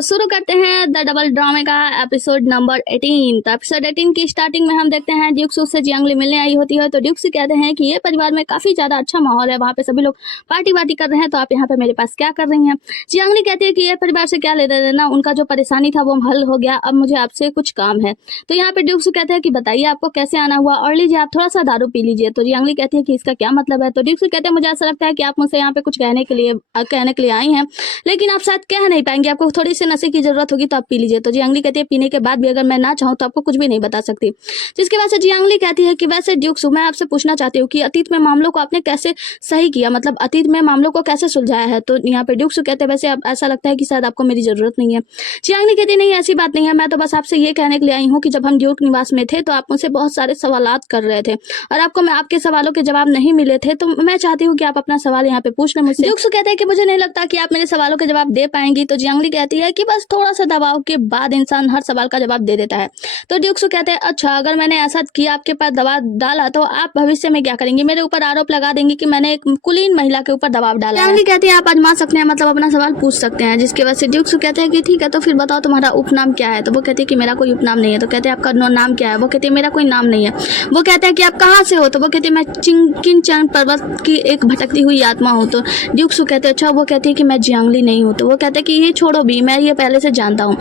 शुरू करते हैं द डबल ड्रामे का एपिसोड नंबर 18। तो एपिसोड 18 की स्टार्टिंग में हम देखते हैं ड्यूक्सू से जियांगली मिलने आई होती है। तो ड्यूक्सू कहते हैं कि ये परिवार में काफी ज्यादा अच्छा माहौल है, वहाँ पे सभी लोग पार्टी वार्टी कर रहे हैं, तो आप यहाँ पे मेरे पास क्या कर रही हैं। जियांगली कहती है कि ये परिवार से क्या लेना देना, उनका जो परेशानी था वो हल हो गया, अब मुझे आपसे कुछ काम है। तो यहाँ पे ड्यूक्सू कहते हैं कि बताइए आपको कैसे आना हुआ, और लीजिए आप थोड़ा सा दारू पी लीजिए। तो जियांगली कहती है कि इसका क्या मतलब है। तो ड्यूक्सू कहते हैं मुझे ऐसा लगता है कि आप मुझसे यहाँ पे कुछ कहने के लिए आई हैं, लेकिन आप शायद कह नहीं पाएंगे, आपको थोड़ी सी नशे की जरूरत होगी तो आप पी लीजिए। तो जियांगली कहती है पीने के बाद भी अगर मैं ना चाहूँ तो आपको कुछ भी नहीं बता सकती। जिसके बाद से जियांगली कहती है कि वैसे ड्यूक्सू मैं आपसे पूछना चाहती हूँ कि अतीत में मामलों को आपने कैसे सही किया, मतलब अतीत में मामलों को कैसे सुलझाया है। तो यहाँ पे ड्यूक्सू कहते हैं वैसे अब ऐसा लगता है कि शायद आपको मेरी जरूरत नहीं है। जियांगली कहती है नहीं ऐसी बात नहीं है, मैं तो बस आपसे ये कहने के लिए आई हूँ कि जब हम ड्यूक निवास में थे तो आप मुझसे बहुत सारे सवालात कर रहे थे और आपको मैं आपके सवालों के जवाब नहीं मिले थे, तो मैं चाहती हूँ कि आप अपना सवाल यहाँ पे पूछ लें मुझसे। ड्यूक्सू कहते हैं कि मुझे नहीं लगता कि आप मेरे सवालों के जवाब दे पाएंगी। तो जियांगली कहती है कि बस थोड़ा सा दबाव के बाद इंसान हर सवाल का जवाब दे देता है। तो ड्यूक्सू कहते हैं अच्छा अगर मैंने ऐसा किया, आपके पास दबाव डाला, तो आप भविष्य में क्या करेंगी, मेरे ऊपर आरोप लगा देंगी कि मैंने एक कुलीन महिला के ऊपर दबाव डाला। जियांगली कहती है आप आजमा सकते हैं, मतलब अपना सवाल पूछ सकते हैं। जिसके वजह से ड्यूक्सू कहते हैं कि ठीक है तो फिर बताओ तुम्हारा उपनाम क्या है। तो वो कहती है कि मेरा कोई उपनाम नहीं है। तो कहते हैं आपका नाम क्या है। वो कहती है मेरा कोई नाम नहीं है। वो कहते हैं कि आप कहाँ से हो। तो वो कहती है मैं किंचन पर्वत की एक भटकती हुई आत्मा हूँ। तो ड्यूक्सू कहते हैं अच्छा। वो कहती है कि मैं जियांगली नहीं हूँ। तो वो कहते हैं कि ये छोड़ो भी, मैं ये पहले से जानता हूँ।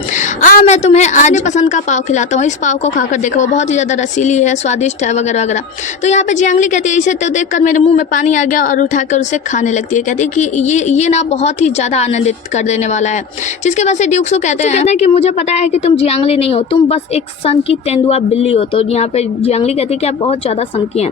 मैं तुम्हें आज पसंद का पाव खिलाता हूँ, इस पाव को खाकर देखो, वो बहुत ही ज्यादा रसीली है, स्वादिष्ट है वगैरह वगैरह। तो यहाँ पे जियांगली कहती है इसे तो देखकर मेरे मुंह में पानी आ गया और उठाकर उसे खाने लगती है। कहती है कि ये ना बहुत ही ज्यादा आनंदित कर देने वाला है। जिसके बाद से ड्यूक्सू कहते हैं कि मुझे पता है कि तुम जियांगली नहीं हो, तुम बस एक सन की तेंदुआ बिल्ली हो। तो यहाँ पे जियांगली कहती है कि आप बहुत ज्यादा सन की हैं।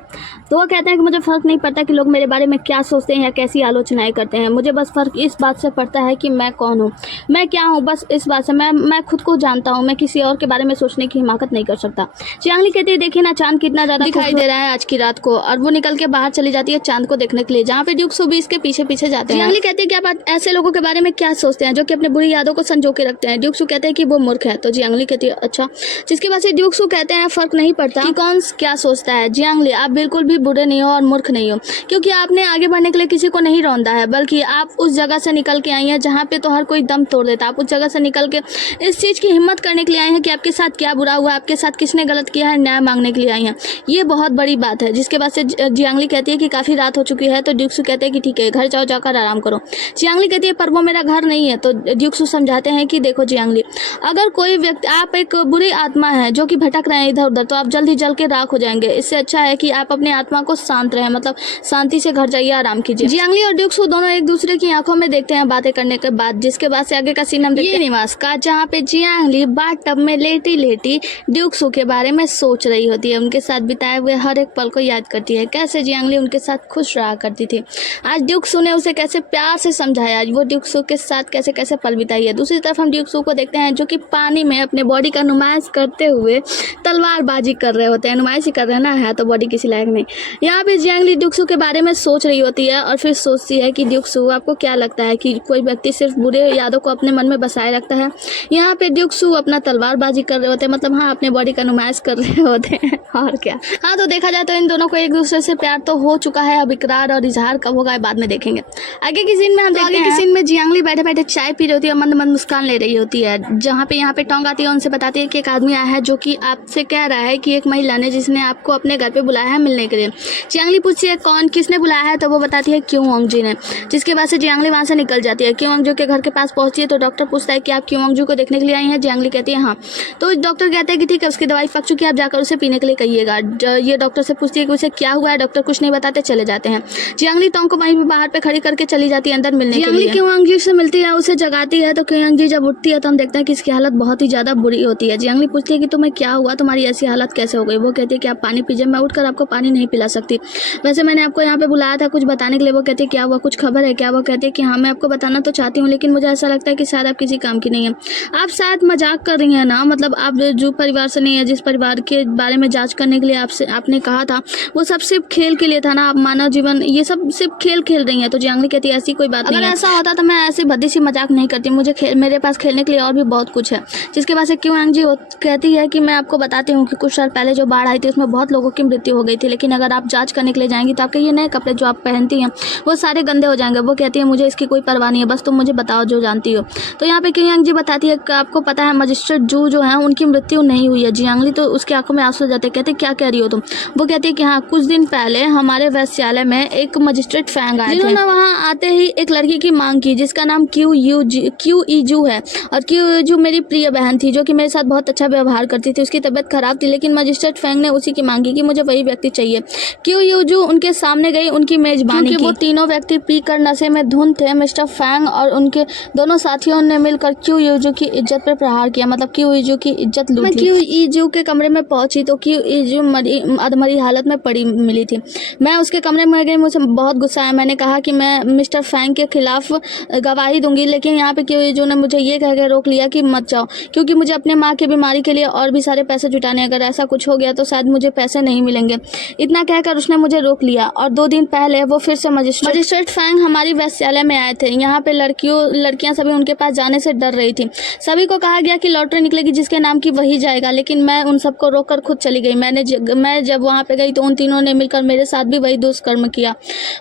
तो वो कहते हैं कि मुझे फर्क नहीं पड़ता कि लोग मेरे बारे में क्या सोचते हैं या कैसी आलोचनाएं करते हैं, मुझे बस फर्क इस बात से पड़ता है कि मैं कौन हूँ, मैं क्या हूँ, बस इस बात से मैं खुद को जानता हूँ, मैं किसी और के बारे में सोचने की हिमाकत नहीं कर सकता। जियांगली कहती है देखिए ना चांद कितना ज्यादा दिखाई दे रहा है आज की रात को, और वो निकल के बाहर चली जाती है चांद को देखने के लिए, जहाँ पे ड्यूक्सू भी इसके पीछे पीछे जाते हैं। जियांगली कहती है कि आप ऐसे लोगों के बारे में क्या सोचते हैं जो कि अपने बुरी यादों को संजो के रखते हैं। ड्यूक्सू कहते हैं कि वो मूर्ख है। तो जियांगली कहती है अच्छा। जिसके बाद से ड्यूक्सू कहते हैं फर्क नहीं पड़ता कि कौन क्या सोचता है। जियांगली आप बिल्कुल भी बुरे नहीं हो और मूर्ख नहीं हो, क्योंकि आपने आगे बढ़ने के लिए किसी को नहीं रौंदा है, बल्कि आप उस जगह से निकल के आई हैं जहाँ पे तो हर कोई दम तोड़ देता। आप उस जगह से निकल के इस चीज की हिम्मत करने के लिए आई हैं कि आपके साथ क्या बुरा हुआ, आपके साथ किसने गलत किया है, न्याय मांगने के लिए आई हैं। ये बहुत बड़ी बात है। जिसके बाद से जियांगली कहती है कि काफी रात हो चुकी है। तो ड्यूक्सू कहते हैं कि ठीक है घर जाओ, जाकर आराम करो। जियांगली कहती है पर वो मेरा घर नहीं है। तो ड्यूक्सू समझाते हैं कि देखो जियांगली, अगर कोई व्यक्ति, आप एक बुरी आत्मा है जो कि भटक रहे हैं इधर उधर, तो आप जल्दी जल के राख हो जाएंगे। इससे अच्छा है कि आप अपनी आत्मा को शांत रहे, मतलब शांति से घर जाइए, आराम कीजिए। जियांगली और ड्यूक्सू दोनों एक दूसरे की आंखों में देखते हैं बातें करने के बाद। जिसके बाद से आगे का सीन हम देखते हैं निवास का, जहाँ पे जियांगली बाथटब में लेटी लेटी ड्यूक्सू के बारे में सोच रही होती है, उनके साथ बिताए हुए हर एक पल को याद करती है, कैसे जियांगली उनके साथ खुश रहा करती थी, आज ड्यूक्सू ने उसे कैसे प्यार से समझाया, वो ड्यूक्सू के साथ कैसे कैसे पल बिताई है। दूसरी तरफ हम ड्यूक्सू को देखते हैं जो कि पानी में अपने बॉडी का नुमाइश करते हुए तलवारबाजी कर रहे होते हैं। नुमाइश ही कर रहे है तो बॉडी किसी लायक नहीं। यहाँ पे जियांगली ड्यूक्सू के बारे में सोच रही होती है और फिर सोचती है कि ड्यूक्सू आपको क्या लगता है कि कोई व्यक्ति सिर्फ बुरे यादों को अपने मन में बसाए रखता है। यहाँ पे ड्यूक्सू अपना तलवारबाजी कर रहे होते हैं, मतलब हाँ अपने बॉडी का नुमाइश कर रहे होते हैं और क्या। हाँ तो देखा जाए तो इन दोनों को एक दूसरे से प्यार तो हो चुका है, अब इकरार और इजहार कब होगा बाद में देखेंगे। आगे की सीन में हम देखते हैं, सीन में जियांगली बैठे बैठे चाय पी रही होती है, मंद मंद मुस्कान ले रही होती है। जहाँ पे यहाँ पे टोंग आती है, उनसे बताती है कि एक आदमी आया है जो कि आपसे कह रहा है कि एक महिला ने जिसने आपको अपने घर पे बुलाया है मिलने के लिए। जियांगली पूछती है कौन, किसने बुलाया है। तो वो बताती है क्योंग जी ने। जिसके बाद से जियांगली वहाँ से निकल जाती है। क्योंग जी के घर के पास पहुंचती है तो डॉक्टर पूछता है कि आप क्योंग जी को देखने के लिए आई हैं। जियांगली कहती है हाँ। तो डॉक्टर कहता है कि ठीक है उसकी दवाई पक चुकी है, आप जाकर उसे पीने के लिए कहिएगा। ये डॉक्टर से पूछती है कि उसे क्या हुआ है। डॉक्टर कुछ नहीं बताते, चले जाते हैं। जियांगली टोंग को वहीं बाहर पे खड़ी करके चली जाती है अंदर मिलने के लिए। क्योंग जी से मिलती है, उसे जगाती है। तो क्योंग जी जब उठती है तो हम देखते हैं कि इसकी हालत बहुत ही ज्यादा बुरी होती है। जियांगली पूछती है कि तुम्हें क्या हुआ, तुम्हारी ऐसी हालत कैसे हो गई। वो कहती है कि आप पानी पीजिए, मैं उठकर आपको पानी नहीं पिला सकती, वैसे मैंने आपको यहाँ पे बुलाया था कुछ बताने के लिए। वो कहती है क्या हुआ, कुछ खबर है क्या। वो कहती है कि हाँ मैं आपको बताना तो चाहती हूँ, लेकिन मुझे ऐसा लगता है कि शायद आप किसी काम की नहीं है, आप शायद मजाक कर रही हैं ना, मतलब आप जो परिवार से नहीं है, जिस परिवार के बारे में जांच करने के लिए आपने कहा था, वो सब सिर्फ खेल के लिए था ना, आप मानव जीवन ये सब सिर्फ खेल रही है। तो जियांगली कहती है ऐसी कोई बात नहीं है, अगर ऐसा होता तो मैं ऐसी भद्दी सी मजाक नहीं करती, मुझे मेरे पास खेलने के लिए और भी बहुत कुछ है। जिसके बाद से क्योंग जी कहती है कि मैं आपको बताती हूँ कि कुछ साल पहले जो बाढ़ आई थी उसमें बहुत लोगों की मृत्यु हो गई थी, लेकिन अगर आप जांच करने के लिए जाएंगी तो आपके ये नए कपड़े जो आप पहनती हैं वो सारे गंदे हो जाएंगे। वो कहती है मुझे इसकी कोई परवाह नहीं है, बस तुम मुझे बताओ जो जानती हो। तो यहाँ पे क्यों यांग जी बताती है कि आपको पता है मजिस्ट्रेट जू जो है उनकी मृत्यु नहीं हुई है। जियांगली तो उसकी आंखों में आंसू आ जाते हैं, कहते क्या कह रही हो तुम। वो कहती है कि हाँ, कुछ दिन पहले हमारे वेश्यालय में एक मजिस्ट्रेट फैंग आए थे, जिन्होंने वहाँ आते ही एक लड़की की मांग की जिसका नाम क्यू ई जू है। और क्यू ई जू मेरी प्रिय बहन थी जो कि मेरे साथ बहुत अच्छा व्यवहार करती थी। उसकी तबीयत खराब थी लेकिन मजिस्ट्रेट फैंग ने उसी की मांगी कि मुझे वही व्यक्ति चाहिए। क्यू ई जू उनके सामने गई उनकी मेजबानी की। वो तीनों व्यक्ति पीकर नशे में धुन थे। मिस्टर फैंग और उनके दोनों साथियों ने मिलकर क्यू ई जू की इज्जत पर प्रहार किया, मतलब क्यू ई जू की इज्जत लूटी। मैं क्यू ई जू के कमरे में पहुंची तो क्यू ई जू अधमरी हालत में पड़ी मिली थी। मैं उसके कमरे में गई, मुझे बहुत गुस्सा आया। मैंने कहा कि मैं मिस्टर फैंग के खिलाफ गवाही दूंगी, लेकिन यहाँ पे क्यू ई जू ने मुझे ये कह के रोक लिया कि मत जाओ, क्योंकि मुझे अपने माँ की बीमारी के लिए और भी सारे पैसे जुटाने, अगर ऐसा कुछ हो गया तो शायद मुझे पैसे नहीं मिलेंगे। इतना कहकर उसने मुझे रोक लिया। और 2 दिन पहले वो फिर से मजिस्ट्रेट फैंग हमारी वेश्यालय में आए थे। यहाँ पे लड़कियां सभी उनके पास जाने से डर रही थी। सभी को कहा गया कि लॉटरी निकलेगी जिसके नाम की वही जाएगा, लेकिन मैं उन सबको रोककर खुद चली गई। मैं जब वहाँ पे गई तो उन तीनों ने मिलकर मेरे साथ भी वही दुष्कर्म किया।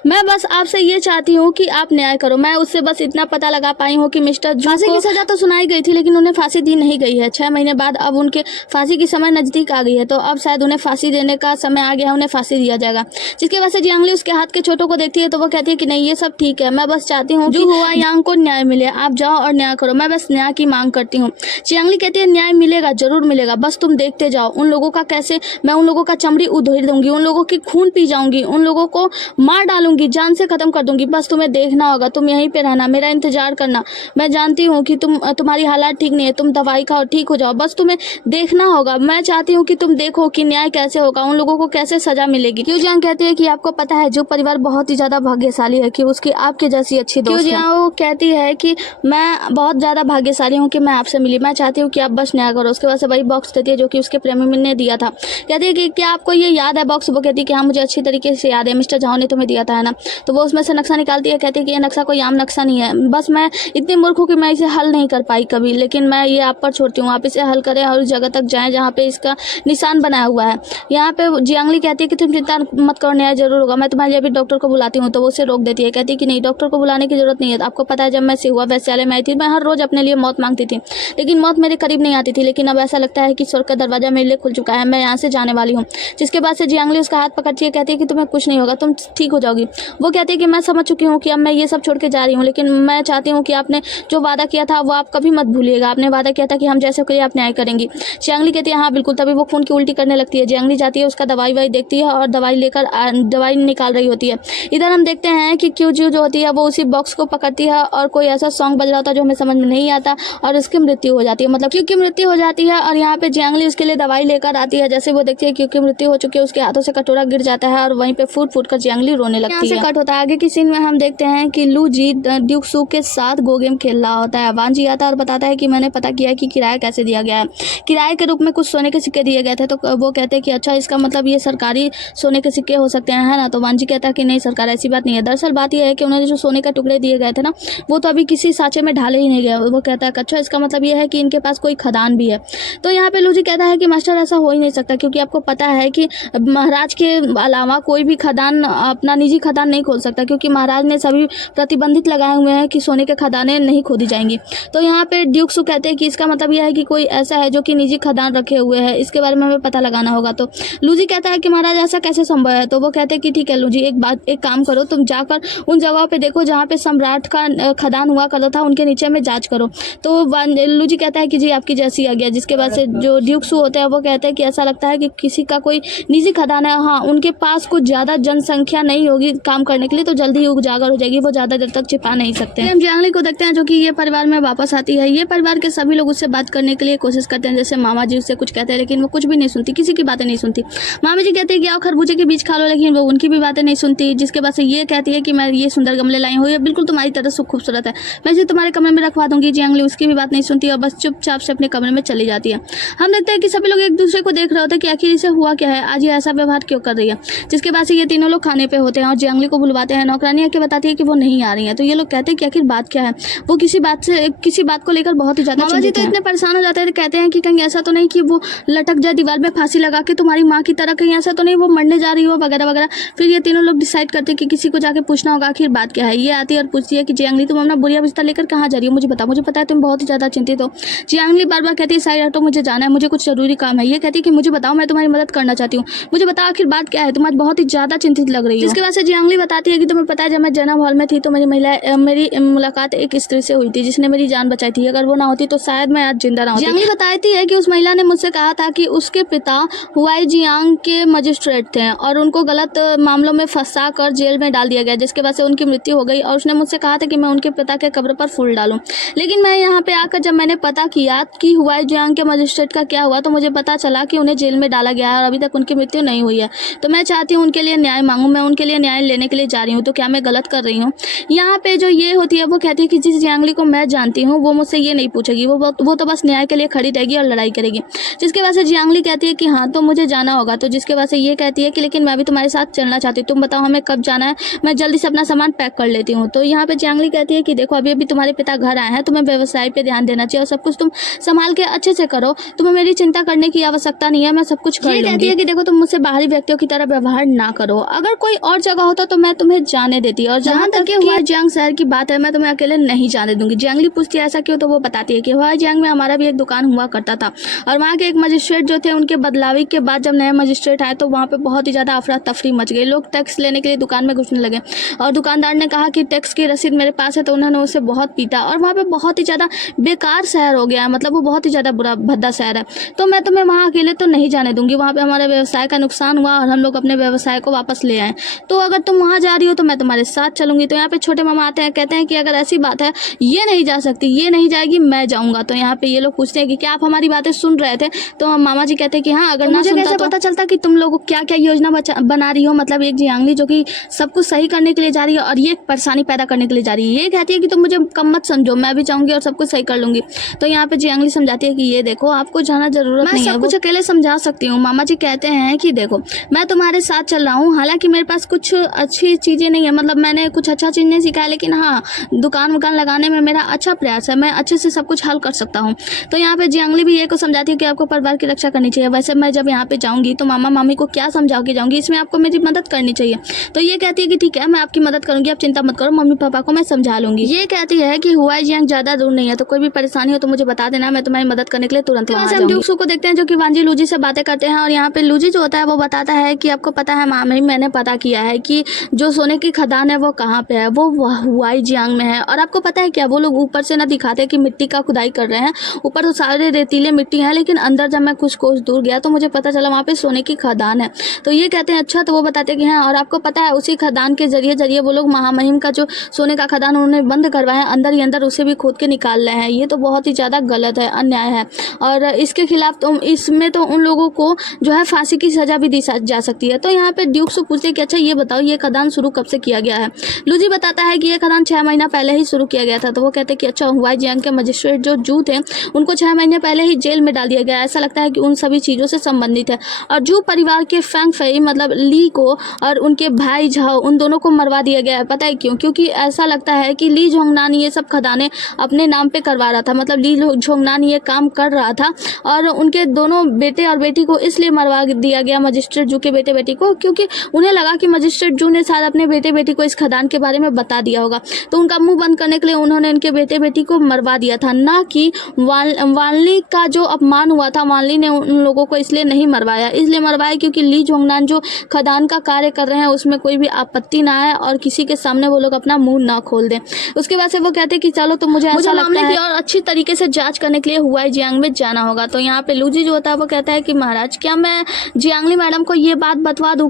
मैं बस आपसे ये चाहती हूँ कि आप न्याय करो। मैं उससे बस इतना पता लगा पाई हूँ कि मिस्टर जू फांसी की सजा तो सुनाई गई थी लेकिन उन्हें फांसी दी नहीं गई है। 6 महीने बाद अब उनके फांसी की समय नजदीक आ गई है, तो अब शायद उन्हें फांसी देने का समय आ गया है, उन्हें फांसी दिया जाएगा। जिसकी वजह से जियांगली उसके हाथ के छोटों को देखती है तो वो कहती है कि नहीं, ये सब ठीक है, मैं बस चाहती हूँ जो हुआ यांग को न्याय मिले। आप जाओ और न्याय करो, मैं बस न्याय की मांग करती हूँ। जियांगली कहती है न्याय मिलेगा, जरूर मिलेगा, बस तुम देखते जाओ। उन लोगों का कैसे मैं उन लोगों का चमड़ी उधेड़ दूंगी, उन लोगों की खून पी जाऊंगी, उन लोगों को मार डालूंगी, जान से खत्म कर दूंगी। बस तुम्हें देखना होगा, तुम यहीं पे रहना, मेरा इंतजार करना। मैं जानती हूँ कि तुम्हारी हालात ठीक नहीं है, तुम दवाई खाओ, ठीक हो जाओ, बस तुम्हें देखना होगा। मैं चाहती हूँ कि तुम देखो कि न्याय कैसे होगा, उन लोगों को कैसे सजा मिलेगी। क्यों जियांग कहती है कि आपको पता है जो परिवार बहुत ही ज्यादा भाग्यशाली है कि उसकी आपके जैसी अच्छी दोस्त है। वो कहती है कि मैं बहुत ज्यादा भाग्यशाली हूँ कि मैं आपसे मिली, मैं चाहती हूँ कि आप बस न्याय करो। उसके बाद से वही बॉक्स देती है जो कि उसके प्रेमी ने दिया था। कहती है कि क्या आपको ये याद है बॉक्स। वो कहती है कि हाँ, मुझे अच्छी तरीके से याद है, मिस्टर झाओ ने तुम्हें दिया था, है ना। तो वो उसमें से नक्शा निकालती है। कहती है कि ये नक्शा कोई आम नक्शा नहीं है, बस मैं इतनी मूर्ख हूँ कि मैं इसे हल नहीं कर पाई कभी, लेकिन मैं ये आप पर छोड़ती हूँ, आप इसे हल करें और उस जगह तक जाएं जहाँ पे इसका निशान बनाया हुआ है। यहाँ पे जियांगली कहती है कि तुम चिंता मत करो, न्याय जरूर होगा, मैं तुम्हारे लिए अभी डॉक्टर को बुलाती हूँ। तो वो उसे रोक देती है, कहती है कि नहीं, डॉक्टर को बुलाने की जरूरत नहीं है। आपको पता है जब मैं सिहुआ वैश्यालय में आई थी मैं हर रोज अपने लिए मौत मांगती थी, लेकिन मौत मेरे करीब नहीं आती थी। लेकिन अब ऐसा लगता है कि स्वर्ग का दरवाजा मेरे लिए खुल चुका है, मैं यहाँ से जाने वाली हूँ। जिसके बाद से जियांगली उसका हाथ पकड़ती है, कहती है कि तुम्हें कुछ नहीं होगा, तुम ठीक हो जाओगी। वो कहती है कि मैं समझ चुकी हूँ कि अब मैं ये सब छोड़ के जा रही हूँ, लेकिन मैं चाहती हूँ कि आपने जो वादा किया था वो आप कभी मत भूलिएगा। आपने वादा किया था कि हम जैसे करिए आप न्याय करेंगी। जियांगली कहती है हाँ बिल्कुल। तभी वो खून की उल्टी करने लगती है। जियांगली जाती है, उसका दवाई देखती है और दवाई लेकर दवाई निकाल रही होती है। इधर हम देखते हैं कि क्यू जू जो होती है वो उसी बॉक्स को पकड़ती है और कोई ऐसा सॉन्ग बज रहा होता है जो हमें समझ में नहीं आता और उसकी मृत्यु हो जाती है, मतलब क्यू की मृत्यु हो जाती है। और यहाँ पे जियांगली उसके लिए दवाई लेकर आती है। जैसे वो देखती है क्यू की मृत्यु हो चुकी है, उसके हाथों से कटोरा गिर जाता है और वहीं पे फूट कर जियांगली रोने लगती है। कट होता है। आगे की सीन में हम देखते हैं कि लू जी ड्यूक सू के साथ गो गेम खेल रहा होता है। वान जी आता है और बताता है कि मैंने पता किया है कि किराया कैसे दिया गया है। किराए के रूप में कुछ सोने के सिक्के दिए गए थे। तो वो कहते हैं कि अच्छा, इसका मतलब ये सरकारी सोने के सिक्के हो सकते हैं, है ना। तो वान जी कहता है कि नहीं सरकार, ऐसी बात नहीं है। दरअसल बात यह है कि उन्होंने जो सोने के टुकड़े दिए गए थे ना, वो तो अभी किसी साँचे में ढाले ही नहीं गए। वो कहता है अच्छा, इसका मतलब ये है कि इनके पास कोई खदान भी है। तो यहाँ पे लू जी कहता है कि मास्टर ऐसा हो ही नहीं सकता, क्योंकि आपको पता है कि महाराज के अलावा कोई भी खदान अपना निजी खदान नहीं खोल सकता, क्योंकि महाराज ने सभी प्रतिबंधित लगाए हुए हैं कि सोने के खदानें नहीं खोदी जाएंगी। तो यहाँ पे ड्यूक सू कहते हैं कि इसका मतलब यह है कि कोई ऐसा है जो कि निजी खदान रखे हुए है, इसके बारे में हमें पता लगाना होगा। तो लू जी कहता है कि महाराज ऐसा कैसे संभव है। तो वो कहते हैं कि ठीक है लू जी, एक काम करो, तुम जाकर उन जगहों पे देखो जहाँ पे सम्राट का खदान हुआ करता था, उनके नीचे में जांच करो। तो लू जी कहता है कि जी आपकी जैसी आ गया। जिसके बाद से जो ड्यूक सू होते हैं वो कहते हैं कि ऐसा लगता है कि किसी का कोई निजी खदान है। हाँ, उनके पास कुछ ज्यादा जनसंख्या नहीं होगी काम करने के लिए, तो जल्दी ही उजागर हो जाएगी, वो ज्यादा देर तक छिपा नहीं सकते। हम जियांगली को देखते हैं जो कि ये परिवार में वापस आती है। ये परिवार के सभी लोग उससे बात करने के लिए कोशिश करते हैं, जैसे मामा जी उससे कुछ कहते हैं लेकिन वो कुछ भी नहीं सुनती, किसी की बातें नहीं सुनती। मामा जी कहते हैं कि आओ खरबूजे के बीज खा लो, लेकिन वो उनकी भी बातें नहीं सुनती। जिसके बाद से ये कहती है कि मैं ये सुंदर गमले लाई हूँ, ये बिल्कुल तुम्हारी तरह से खूबसूरत है, मैं इसे तुम्हारे कमरे में रखवा दूंगी। जियांगली उसकी भी बात नहीं सुनती और बस चुपचाप से अपने कमरे में चली जाती है। हम देखते हैं कि सभी लोग एक दूसरे को देख रहे होते हैं कि आखिर इसे हुआ क्या है, आज ये ऐसा व्यवहार क्यों कर रही है। जिसके बाद से ये तीनों लोग खाने पे होते हैं और जियांगली को बुलवाते हैं। नौकरानी आके बताती है कि वो नहीं आ रही है। तो ये लोग कहते हैं कि आखिर बात क्या है। वो किसी बात को लेकर बहुत ही ज्यादा चिंतित हैं। इतने परेशान हो जाते हैं, कहते हैं कि कहीं ऐसा तो नहीं कि वो लटक जाए दीवार में फांसी लगा के तुम्हारी माँ की तरह, कहीं ऐसा तो नहीं वो मरने जा रही हो वगैरह वगैरह। फिर ये तीनों लोग डिसाइड करते हैं कि किसी को जाके पूछना होगा आखिर बात क्या है। ये आती है और पूछती है कि जियांगली तुम अपना बुढ़िया बिस्तर लेकर कहाँ जा रही हो, मुझे मुझे बता, मुझे पता है तुम बहुत ही ज़्यादा चिंतित हो। जियांगली बार बार कहती है साइड हटो, मुझे जाना है, मुझे कुछ ज़रूरी काम है। ये कहती है कि मुझे बताओ, मैं तुम्हारी मदद करना चाहती हूँ, मुझे बताओ आखिर बात क्या है, तुम आज बहुत ही ज़्यादा चिंतित लग रही हो। जिसके बाद से जियांगली बताती है कि तुम्हें पता है जब मैं जनरल हॉल में थी तो मेरी मुलाकात एक स्त्री से हुई थी जिसने मेरी जान बचाई थी। अगर वो ना होती तो शायद मैं आज जिंदा ना होती। जियांगली बताती है कि उस महिला ने मुझसे कहा था कि उसके पिता हुआई जियांग के मजिस्ट्रेट थे और उनको गलत मामलों में फंसा कर जेल में डाल दिया गया, जिसके बाद से उनकी मृत्यु हो गई। और उसने मुझसे कहा था कि मैं उनके पिता के कब्र पर फूल डालूं। लेकिन मैं यहाँ पे आकर जब मैंने पता किया कि हुआई जियांग के मजिस्ट्रेट का क्या हुआ तो मुझे पता चला कि उन्हें जेल में डाला गया है और अभी तक उनकी मृत्यु नहीं हुई है। तो मैं चाहती हूँ उनके लिए न्याय मांगूं, मैं उनके लिए न्याय लेने के लिए जा रही हूँ। तो क्या मैं गलत कर रही हूँ? यहाँ पे जो ये होती है वो कहती है कि जिस जियांगली को मैं जानती हूँ वो मुझसे ये नहीं पूछेगी, वो तो बस न्याय के लिए खड़ी रहेगी और लड़ाई करेगी। जिसके बाद से जियांगली कहती है कि हाँ तो मुझे जाना होगा। तो जिसके बाद से ये कहती है कि लेकिन मैं भी तुम्हारे साथ चलना चाहती हूँ, तुम बताओ हमें कब जाना है, मैं जल्दी से अपना सामान पैक कर लेती हूँ। तो यहाँ पे जियांगली कहती है कि देखो अभी अभी तुम्हारे पिता घर आए हैं, तुम्हें व्यवसाय पे ध्यान देना चाहिए और सब कुछ तुम संभाल के अच्छे से करो, तुम्हें मेरी चिंता करने की आवश्यकता नहीं है, मैं सब कुछ कर लूंगी। कहती है कि देखो तुम मुझसे बाहरी व्यक्तियों की तरह व्यवहार ना करो, अगर कोई और जगह होता तो मैं तुम्हें जाने देती, और जहाँ तक हुआ जियांग शहर की बात है मैं तुम्हें अकेले नहीं जाने दूंगी। जियांगली पूछती है ऐसा क्यों? तो वो बताती है कि हुआ जियांग में हमारा भी एक दुकान हुआ करता था और वहाँ के एक मजिस्ट्रेट जो थे उनके बदलावी के बाद जब नए मजिस्ट्रेट आए तो वहाँ पे बहुत ही ज़्यादा अफरा तफरी मच गई। लोग टैक्स लेने के लिए दुकान में घुसने लगे और दुकानदार ने कहा कि टैक्स की रसीद मेरे पास है, तो उन्होंने उसे बहुत पीटा और वहाँ पे बहुत ही ज़्यादा बेकार शहर हो गया है, मतलब वो बहुत ही ज़्यादा बुरा भद्दा शहर है। तो मैं तुम्हें वहाँ अकेले तो नहीं जाने दूंगी, वहाँ पे हमारे व्यवसाय का नुकसान हुआ और हम लोग अपने व्यवसाय को वापस ले आए, तो अगर तुम वहाँ जा रही हो तो मैं तुम्हारे साथ चलूंगी। तो यहाँ पे छोटे मामा आते हैं, कहते हैं कि अगर ऐसी बात है ये नहीं जा सकती, ये नहीं जाएगी, मैं जाऊंगा। तो यहाँ पे ये लोग पूछते हैं कि क्या आप हमारी बातें सुन रहे थे? तो मामा जी कहते हैं कि हाँ, अगर ना सुनता तो पता चलता कि तुम लोग क्या क्या योजना बना रही हो, मतलब एक जियांगली जो कि सब कुछ सही करने के लिए जा रही है और ये एक परेशानी पैदा करने के लिए जा रही है। ये कहती है कि तुम मुझे कम मत समझो, मैं भी जाऊंगी और सब कुछ सही कर लूंगी। तो यहाँ पे जियांगली समझाती है कि ये देखो आपको जाना जरूरत नहीं है, सब कुछ अकेले समझा सकती हूँ। मामा जी कहते हैं कि देखो मैं तुम्हारे साथ चल रहा हूँ, हालांकि मेरे पास कुछ अच्छी चीजें नहीं है, मतलब मैंने कुछ अच्छा चीज नहीं सीखा है, लेकिन हाँ दुकान वुकान लगाने में मेरा अच्छा प्रयास है, मैं अच्छे से सब कुछ हल कर सकता हूँ। तो यहाँ पे जियांगली भी ये को समझाती है कि आपको परिवार की रक्षा करनी चाहिए। वैसे मैं जब यहाँ पे जाऊंगी तो मामा मामी को क्या समझा के जाऊंगी, इसमें आपको मेरी मदद करनी चाहिए। तो ये कहती है कि ठीक है मैं आपकी मदद करूंगी, आप चिंता मत करो, मम्मी पापा को मैं समझा लूंगी। ये कहती है कि हुआई जियांग ज्यादा दूर नहीं है, तो कोई भी परेशानी हो तो मुझे बता देना, मैं तुम्हारी मदद करने के लिए तुरंत वहां जाऊंगी। हम ड्यूक्सू को देखते हैं जो कि वांजी लूजी से बातें करते हैं और यहाँ पे लूजी जो होता है वो बताता है कि आपको पता है मामी, मैंने पता किया है कि जो सोने की खदान है वो कहाँ पे है, वो हुआई जियांग में है। और आपको पता है क्या, वो लोग ऊपर से ना दिखाते कि मिट्टी का खुदाई कर रहे हैं, ऊपर तो सारे रेतीले मिट्टी है, लेकिन अंदर जब मैं कुछ कोस दूर गया तो मुझे पता चला वहाँ पे सोने की खदान है। तो ये कहते हैं अच्छा, तो वो बताते हैं कि हाँ, और आपको पता है उसी खदान के जरिए वो लोग महामहिम का जो सोने का खदान उन्होंने बंद करवाया है, अंदर ही अंदर उसे भी खोद के निकाल रहे हैं। ये तो बहुत ही ज़्यादा गलत है, अन्याय है, और इसके खिलाफ तो इसमें तो उन लोगों को जो है फांसी की सजा भी दी जा सकती है। तो यहाँ पे ड्यूक्स पूछते हैं कि अच्छा ये बताओ ये खदान शुरू कब से किया गया है? लूजी बताता है कि ये खदान 6 महीना पहले ही शुरू किया गया था। तो वो कहते हैं कि अच्छा, हुआई जियांग के मजिस्ट्रेट जो जू थे उनको 6 महीने पहले ही जेल में डाल दिया गया। ऐसा लगता है कि उन सभी चीज़ों से संबंधित है, और जू परिवार के फैंग फेई मतलब ली को और उनके भाई झाओ उन दोनों को मरवा दिया गया है। पता है क्यों? क्योंकि ऐसा लगता है कि ली झोंगनान ये सब खदानें अपने नाम पे करवा रहा था, मतलब ली झोंगनान ये काम कर रहा था और उनके दोनों बेटे और बेटी को इसलिए मरवा दिया गया, मजिस्ट्रेट जू के बेटे बेटी को, क्योंकि उन्हें लगा कि मजिस्ट्रेट जू ने शायद अपने बेटे बेटी को इस खदान के बारे में बता दिया होगा, तो उनका मुंह बंद करने के लिए उन्होंने इनके बेटे बेटी को मरवा दिया था, ना कि वानली का जो अपमान हुआ था, वानली ने उन लोगों को इसलिए नहीं मरवाया, इसलिए मरवाया क्योंकि ली झोंगनान जो खदान का कार्य कर रहे हैं उसमें कोई भी आपत्ति ना आए और किसी के सामने वो लोग अपना मुंह ना खोल दें। उसके बाद से वो कहते हैं कि चलो तो मुझे ऐसा लगता है और अच्छी तरीके से जांच करने के लिए हुआई जियांग में जाना होगा। तो यहाँ पे लूजी जो होता है वो कहता है कि महाराज क्या मैं जियांगली मैडम को ये बात बता दूं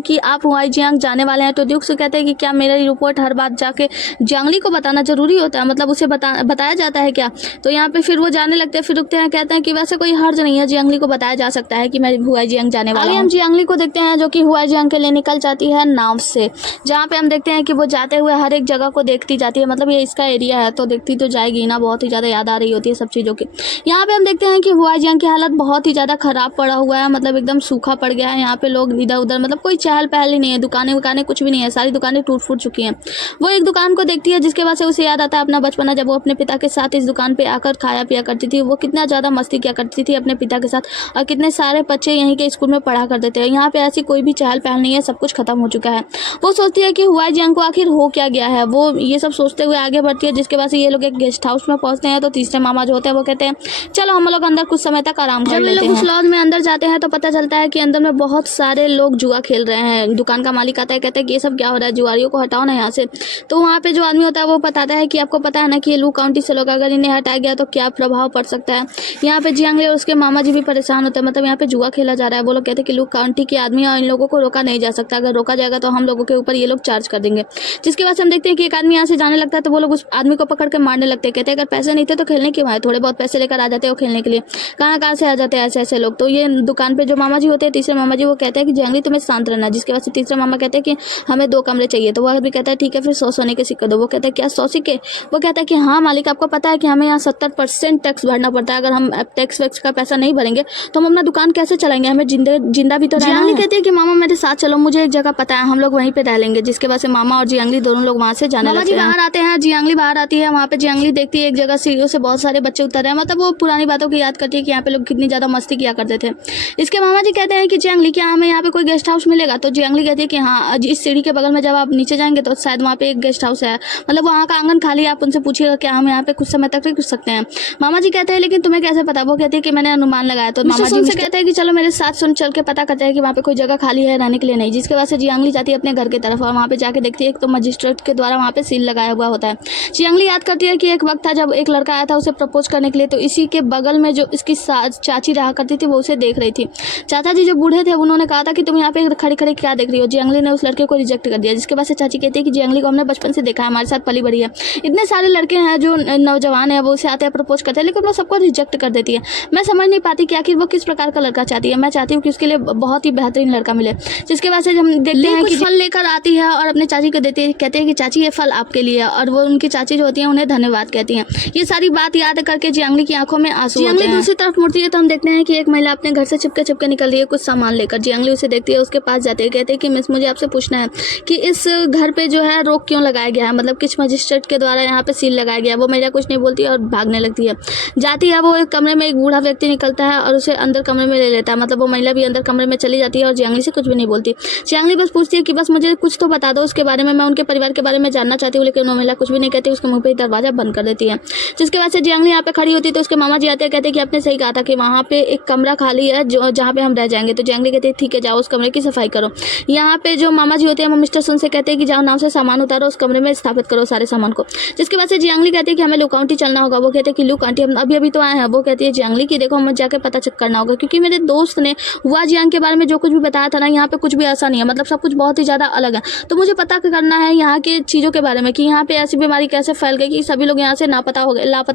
कि आप हुआई जियांग जाने वाले हैं? तो ड्यूक्स कहते हैं कि क्या मेरी रिपोर्ट हर बात जाके जियांगली को बताना जरूरी होता है, मतलब उसे बताया जाता है क्या? तो यहाँ पे फिर वो जाने लगते हैं, फिर रुकते हैं, कहते हैं कि वैसे कोई हर्ज नहीं है, जियांगली को बताया जा सकता है कि मैं हुआई जियांग जाने वाला हूं। हम जियांगली को देखते हैं जो कि हुआई जियांग के लिए निकल जाती है नाव से, जहाँ पे हम देखते हैं कि वो जाते हुए हर एक जगह को देखती जाती है, मतलब ये इसका एरिया है तो देखती तो जाएगी ना, बहुत ही ज्यादा याद आ रही होती है सब चीजों की। यहाँ पे हम देखते हैं कि हुआई जियांग की हालत बहुत ही ज्यादा खराब पड़ा हुआ है, मतलब एकदम सूखा पड़ गया है। यहाँ पे लोग इधर उधर, मतलब कोई चहल पहल ही नहीं है, दुकानें वुकानें कुछ भी नहीं है, सारी दुकानें टूट फूट चुकी हैं। वो एक दुकान को देखती है जिसके बाद से उसे याद आता है अपना बचपना, जब वो अपने पिता के साथ इस दुकान पे आकर खाया पिया करती थी, वो कितना ज्यादा मस्ती किया करती थी अपने पिता के साथ, और कितने सारे बच्चे यहीं के स्कूल में पढ़ा करते थे। यहाँ पे ऐसी कोई भी चहल पहल नहीं है, सब कुछ खत्म हो चुका है। वो सोचती है कि हुआई जियांग को आखिर हो क्या गया है, वो ये सब सोचते हुए आगे बढ़ती है, जिसके बाद से ये लोग एक गेस्ट हाउस में पहुंचते हैं। तो तीसरे मामा जो होते हैं वो कहते हैं चलो हम लोग अंदर कुछ समय तक आराम कर लेते हैं। उस लॉज में अंदर जाते हैं तो पता चलता है कि अंदर में बहुत सारे लोग जुआ खेल रहे हैं। दुकान का मालिक आता है, कहते हैं कि ये सब क्या हो रहा है, जुआरियों को हटाओ ना यहाँ से। तो वहाँ पे जो आदमी होता है वो बताता है कि आपको पता है ना कि ये लू काउंटी से लोग अगर इन्हें हटाया गया तो क्या प्रभाव पड़ सकता है। यहाँ पे जियांगली और उसके मामा जी भी परेशान होते हैं, मतलब यहाँ पे जुआ खेला जा रहा है। वो लोग कहते हैं कि लू काउंटी के आदमी और इन लोगों को रोका नहीं जा सकता, अगर रोका जाएगा तो हम लोगों के ऊपर ये लोग चार्ज कर देंगे। जिसके बाद हम देखते हैं कि एक आदमी यहाँ से जाने लगता है तो वो लोग उस आदमी को पकड़ के मारने लगते हैं। कहते हैं अगर पैसे नहीं थे तो खेलने क्यों आए, थोड़े बहुत पैसे लेकर आ जाते हो खेलने के लिए, कहाँ से आ जाते हैं ऐसे ऐसे लोग। तो ये दुकान पे जो मामा जी होते हैं तीसरे मामा जी वो कहते हैं कि जियांगली तुम्हें शांत रहना। जिसके बाद से तीसरा मामा कहते हैं कि हमें 2 कमरे चाहिए। तो वह भी कहता है ठीक है फिर 100 सोने के सिक्के दो। वो कहता है क्या 100 सिक्के? वो कहता है कि हाँ मालिक आपको पता है कि हमें यहाँ 70% टैक्स भरना पड़ता है, अगर हम टैक्स वैक्स का पैसा नहीं भरेंगे तो हम अपना दुकान कैसे चलाएंगे, हमें जिंदा भी तो रहना है। जियांगली कहती है कि मामा मेरे साथ चलो, मुझे एक जगह पता है, हम लोग वहीं पे रह लेंगे। जिसके बाद से मामा और जियांगली दोनों लोग वहाँ से जाने लगते हैं। बाहर आते हैं, जियांगली बाहर आती है, वहाँ पे जियांगली देखती है एक जगह सीढ़ियों से बहुत सारे बच्चे उतर रहे हैं। मतलब वो पुरानी बातों की याद करती है कि यहाँ पे लोग कितनी ज्यादा मस्ती किया करते थे। इसके मामा जी कहते हैं कि जियांगली क्या हमें यहाँ पे कोई गेस्ट हाउस मिलेगा? तो जियांगली कहती है कि हाँ, इस सीढ़ी के बगल में जब आप नीचे जाएंगे तो शायद वहाँ पे एक गेस्ट हाउस है, मतलब वहाँ का आंगन खाली है, आप उनसे पूछिएगा क्या हम यहाँ पे कुछ समय तक रुक सकते हैं। मामा जी कहते हैं लेकिन तुम्हें कैसे पता? वो कहती है कि मैंने अनुमान लगाया। तो मामा जी से कहते हैं कि चलो मेरे साथ सुन चल के पता करते हैं कि वहाँ पे कोई जगह खाली है रहने के लिए नहीं। जिसके बाद से जियांगली जाती है अपने घर की तरफ और वहाँ पे जाके देखती है तो मजिस्ट्रेट के द्वारा वहाँ पे सील लगाया हुआ होता है। जियांगली याद करती है कि एक वक्त था जब एक लड़का आया था उसे प्रपोज करने के लिए, तो इसी के बगल में जो इसकी चाची रहा करती थी वो उसे देख रही थी। चाचा जी जो बूढ़े थे उन्होंने कहा था कि तुम यहाँ पे खड़ी खड़ी क्या देख रही हो। जियांगली ने उस लड़के को रिजेक्ट कर दिया। जिसके बाद से चाची कहती है कि जियांगली को हमने बचपन से देखा है, हमारे साथ पली बड़ी है, इतने सारे लड़के हैं जो नौजवान है वो उसे आते हैं प्रपोज करते हैं लेकिन वो सबको रिजेक्ट कर देती है। मैं समझ नहीं पाती कि आखिर वो किस प्रकार का लड़का चाहती है। मैं चाहती हूँ कि उसके लिए बहुत ही बेहतरीन लड़का मिले। जिसके बाद से हम देखते हैं कि फल लेकर आती है और अपने चाची को देती है, कहते हैं कि चाची ये फल आपके लिए, और वो उनकी चाची जो होती है उन्हें धन्यवाद कहती हैं। ये सारी बात याद करके जियांगली की आंखों में आंसू होते हैं। दूसरी तरफ मुड़ती है तो हम देखते हैं कि एक महिला अपने घर से चिपके निकल रही है कुछ सामान लेकर। जियांगली उसे देखती है, उसके पास जाती है, कहते हैं कि मिस मुझे आपसे पूछना है कि इस घर पे जो है रोक क्यों लगाया गया है, मतलब किस मजिस्ट्रेट के द्वारा यहाँ पे सील लगाया गया है। वो महिला कुछ नहीं बोलती है और भागने लगती है। जाती है वो एक कमरे में, एक बूढ़ा व्यक्ति निकलता है और उसे अंदर कमरे में ले लेता है। मतलब वो महिला भी अंदर कमरे में चली जाती है और जियांगली से कुछ भी नहीं बोलती। जियांगली बस पूछती है कि बस मुझे कुछ तो बता दो उसके बारे में, मैं उनके परिवार के बारे में जानना चाहती हूँ। लेकिन वो महिला कुछ भी नहीं कहती, उसके मुंह पे दरवाजा बंद कर देती है। जिसके बाद से जियांगली यहाँ पे खड़ी होती है तो उसके मामा जी आते हैं, कहते हैं कि आपने सही कहा था कि वहाँ पे एक कमरा खाली है जहाँ पे हम रह जाएंगे। तो जियांगली कहते हैं ठीक है जाओ उस कमरे की सफाई करो। यहाँ पे जो मामा जी होते हैं वो मिस्टर सुन से कहते हैं कि जाओ नाव से सामान उतारो, उस कमरे में स्थापित करो सारे सामान को। जिसके बाद से जियांगली कहती है कि हमें लू काउंटी चलना होगा। वो कहते हैं कि लू काउंटी हम अभी तो आए हैं। वो कहती है जियांगली की देखो हमें जाके पता चेक करना होगा, क्योंकि मेरे दोस्त ने हुआ जियांग के बारे में जो कुछ भी बताया था ना, यहाँ पे कुछ भी ऐसा नहीं है, मतलब सब कुछ बहुत ही ज़्यादा अलग है। तो मुझे पता करना है यहाँ के चीज़ों के बारे में कि यहाँ पे ऐसी बीमारी कैसे फैल गई कि सभी लोग यहाँ से लापता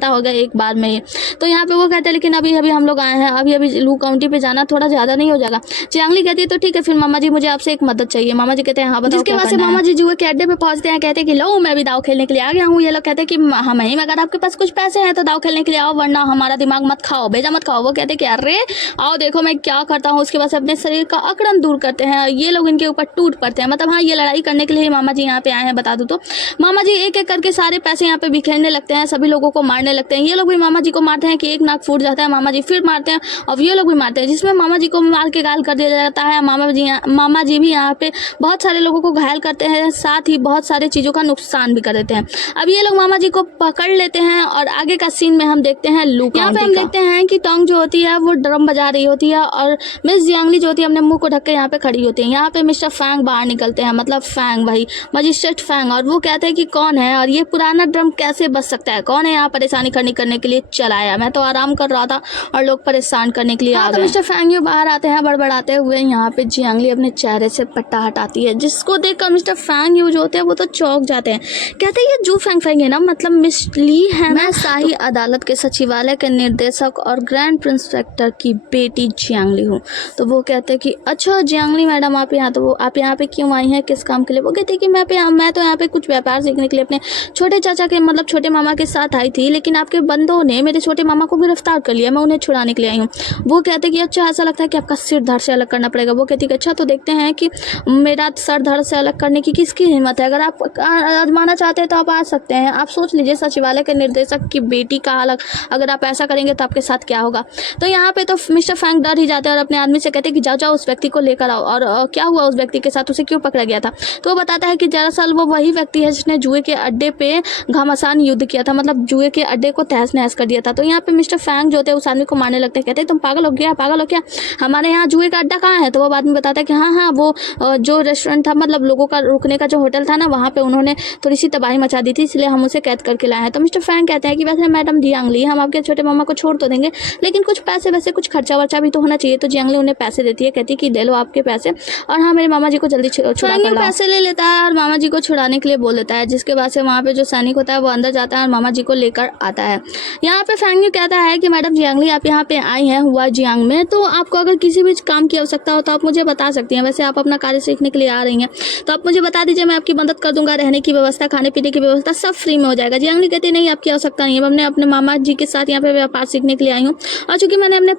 हो गए एक बार में ही। तो यहाँ पे वो कहते हैं लेकिन अभी हम लोग आए हैं, अभी लू काउंटी पे जाना थोड़ा ज़्यादा नहीं हो जाएगा। जियांगली कहती है तो ठीक है फिर मामा जी मुझे आपसे एक मदद चाहिए। मामा जी कहते हैं हाँ बताओ। जिसके बाद से मामा जी जुए के अड्डे पे पहुंचते हैं, कहते हैं कि लो मैं भी दाव खेलने के लिए आ गया हूँ। ये लोग कहते हैं कि हाँ मैं, अगर आपके पास कुछ पैसे हैं तो दाव खेलने के लिए आओ, वरना हमारा दिमाग मत खाओ, भेजा मत खाओ। वो कहते हैं कि अरे आओ देखो मैं क्या करता हूँ। उसके बाद से अपने शरीर का अकड़न दूर करते हैं, ये लोग इनके ऊपर टूट पड़ते हैं। मतलब हाँ ये लड़ाई करने के लिए मामा जी यहाँ पे आए हैं। बता दूं तो मामा जी एक एक करके सारे पैसे यहाँ पे बिखेरने लगते हैं, सभी लोगों को मारने लगते हैं। ये लोग भी मामा जी को मारते हैं कि एक नाक फूट जाता है, मामा जी फिर मारते हैं और ये लोग भी मारते हैं, जिसमें मामा जी को मार के घायल कर दिया जाता है। मामा जी भी यहाँ पे बहुत सारे लोगों को घायल करते हैं, साथ ही बहुत सारे चीज़ों का नुकसान भी कर देते हैं। अब ये लोग मामा जी को पकड़ लेते हैं और आगे का सीन में हम देखते हैं लू काउंटी। यहाँ पे हम देखते हैं कि टोंग जो होती है वो ड्रम बजा रही होती है और मिस जियांगली जो होती है अपने मुंह को ढक के यहाँ पे खड़ी होती है। यहाँ पे मिस्टर फैंग बाहर निकलते हैं, मतलब फैंग भाई मजिस्ट्रेट फैंग, और वो कहते हैं कि कौन है और ये पुराना ड्रम कैसे बच सकता है, कौन है यहाँ परेशानी करने के लिए चलाया, मैं तो आराम कर रहा था और लोग परेशान करने के लिए आ गए। तो मिस्टर फैंग ये बाहर आते हैं बड़बड़ाते हुए। यहाँ पे जियांगली अपने चेहरे से पट्टा हटाती है, जिसको देखकर मिस्टर फैंग यू जो होते हैं वो तो चौंक जाते हैं। कहते हैं ये जो फैंग है ना, मतलब मिस ली है ना, शाही अदालत के सचिवालय के निर्देशक और ग्रैंड प्रिंस्पेक्टर की बेटी जियांगली हूँ। तो वो कहते हैं कि अच्छा जियांगली मैडम आप यहाँ, तो आप यहाँ पे क्यों आई हैं, किस काम के लिए? वो कहते हैं कि मैं तो यहाँ पे कुछ व्यापार सीखने के लिए अपने छोटे चाचा के मतलब छोटे मामा के साथ आई थी, लेकिन आपके बंदों ने मेरे छोटे मामा को गिरफ्तार कर लिया, मैं उन्हें छुड़ाने के लिए आई हूँ। वो कहते हैं कि अच्छा ऐसा लगता है कि आपका सिर धड़ से अलग करना पड़ेगा। वो कहती है कि अच्छा तो देखते हैं कि मेरा सर धड़ से अलग करने की किसकी हिम्मत है, अगर आप आजमाना चाहते हैं तो आप आ सकते हैं। आप सोच लीजिए सचिवालय के निर्देशक की बेटी का हाल अगर आप ऐसा करेंगे तो आपके साथ क्या होगा। तो यहाँ पे तो मिस्टर फैंग डर ही जाते हैं और अपने आदमी से कहते हैं कि जाओ उस व्यक्ति को लेकर आओ। और क्या हुआ उस व्यक्ति के साथ, उसे क्यों पकड़ा गया था? तो वो बताता है कि दरअसल वो वही व्यक्ति है जिसने जुए के अड्डे पे घमासान युद्ध किया था, मतलब जुए के अड्डे को तहस नहस कर दिया था। तो यहाँ पे मिस्टर फैंग जो थे उस आदमी को मारने लगते हैं, कहते हैं तुम पागल हो गया, हमारे यहाँ जुए का अड्डा कहाँ है? तो वो आदमी बताता है कि हाँ वो जो रेस्टोरेंट था, मतलब लोगों का रुकने का जो होटल था ना, वहाँ पे उन्होंने थोड़ी सी तबाही मचा दी थी, इसलिए हम उसे कैद करके लाए हैं। तो मिस्टर फैंग कहते हैं कि वैसे मैडम जियांग ली, हम आपके छोटे मामा को छोड़ तो देंगे, लेकिन कुछ पैसे वैसे कुछ खर्चा वर्चा भी तो होना चाहिए। तो जियांग ली उन्हें पैसे देती है, कहती है कि ले लो आपके पैसे और हाँ मेरे मामा जी को जल्दी छुड़ा कर लाओ। पैसे ले लेता है और मामा जी को छुड़ाने के लिए बोल देता है, जिसके बाद से वहाँ पे जो सैनिक होता है वो अंदर जाता है और मामा जी को लेकर आता है। यहाँ पे फैंग कहता है कि मैडम जियांग ली आप यहाँ पे आई हैं हुआ जियांग में, तो आपको अगर किसी भी काम की आवश्यकता हो तो आप मुझे बता सकती हैं। वैसे आप अपना कार्य सीखने के लिए आ रही हैं तो आप मुझे बता दीजिए, मैं आपकी मदद कर दूंगा, रहने की व्यवस्था, खाने पीने की व्यवस्था सब फ्री में हो जाएगा। जियांग ली कहती है नहीं आपकी आवश्यकता नहीं है, मैं अपने मामा जी के साथ यहाँ पे व्यापार सीखने के लिए आई हूँ और चूंकि मैंने अपने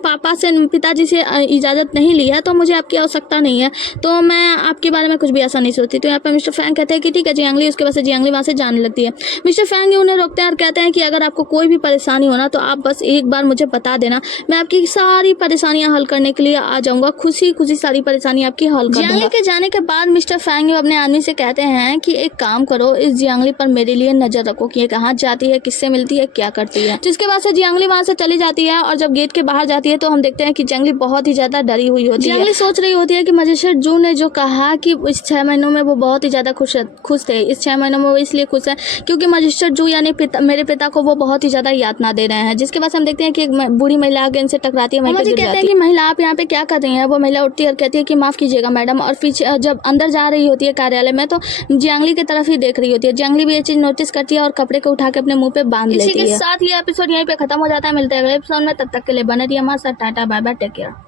पिताजी से इजाज़त नहीं ली है तो मुझे आपकी आवश्यकता नहीं है, तो मैं आपके बारे में कुछ भी ऐसा नहीं सोचती। तो यहाँ पे मिस्टर फैंग कहते हैं कि ठीक है जियांग ली, उसके बाद से जियांग ली वहाँ से जाने लगती है। मिस्टर फैंग उन्हें रोकते हैं और कहते हैं कि अगर आपको कोई भी परेशानी हो ना तो आप बस एक बार मुझे बता देना, मैं आपकी सारी परेशानियां हल करने के लिए आ जाऊंगा, खुशी खुशी सारी परेशानी आपकी हल कर दूंगा। जियांग ली के जाने के बाद मिस्टर फैंग अपने आदमी से कहते हैं कि एक काम करो, इस जियांग ली पर मेरे लिए नजर रखो कि ये कहाँ जाती है, किससे मिलती है, क्या करती है। जिसके बाद से जियांग ली वहाँ से चली जाती है और जब गेट के बाहर जाती है तो हम देखते हैं कि जियांग ली बहुत ही ज्यादा डरी हुई होती है। जियांग ली सोच रही होती है कि मजिस्ट्रेट जू ने जो कहा कि इस 6 महीनों में वो बहुत ही ज्यादा खुश थे, इस 6 महीनों में वो इसलिए खुश है क्योंकि मजिस्ट्रेट जू यानी मेरे पिता को वो बहुत ही ज्यादा यातना दे रहे हैं। जिसके बाद हम देखते हैं कि एक बूढ़ी महिला आगे इनसे टकराती है, वहीं पे गिर जाती है कि महिला आप यहाँ पे क्या कर रही हैं। वो महिला उठती है और कहती है कि माफ कीजिएगा मैडम, और पीछे जब अंदर जा रही होती है कार्यालय में तो जियांग ली की तरफ ही देख रही होती है। जियांग ली भी ये चीज नोटिस करती है और कपड़े को उठा के अपने मुंह पे बांध लेती है। इसी के साथ ये एपिसोड यहीं पे खत्म हो जाता है। मिलते हैं अगले एपिसोड में, तब तक के लिए बने रहिए हमारे साथ। Tata bye bye, take care.